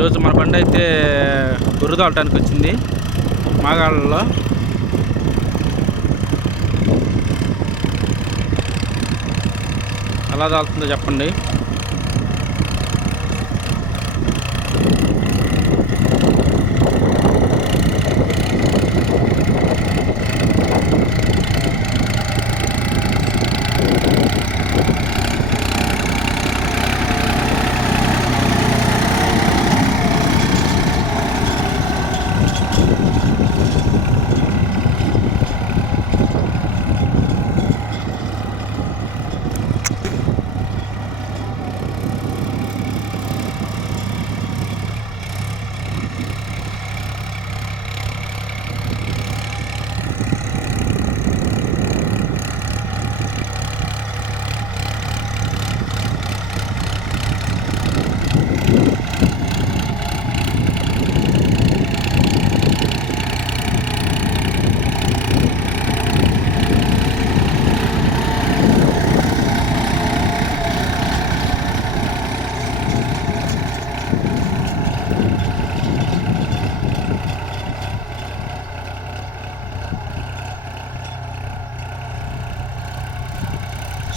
ఈరోజు మన బండి అయితే గొర్రె తోలటానికి వచ్చింది మాగాళ్ళలో. ఎలా తోలుతుందో చెప్పండి.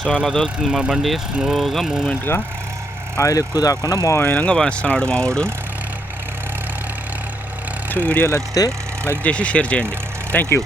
సో అలా తోలుతుంది మన బండి, స్లోగా మూమెంట్గా, ఆయిల్ ఎక్కువ తాకుండా మౌనంగా పనిస్తున్నాడు మావాడు. సో వీడియో నచ్చితే లైక్ చేసి షేర్ చేయండి. Thank you.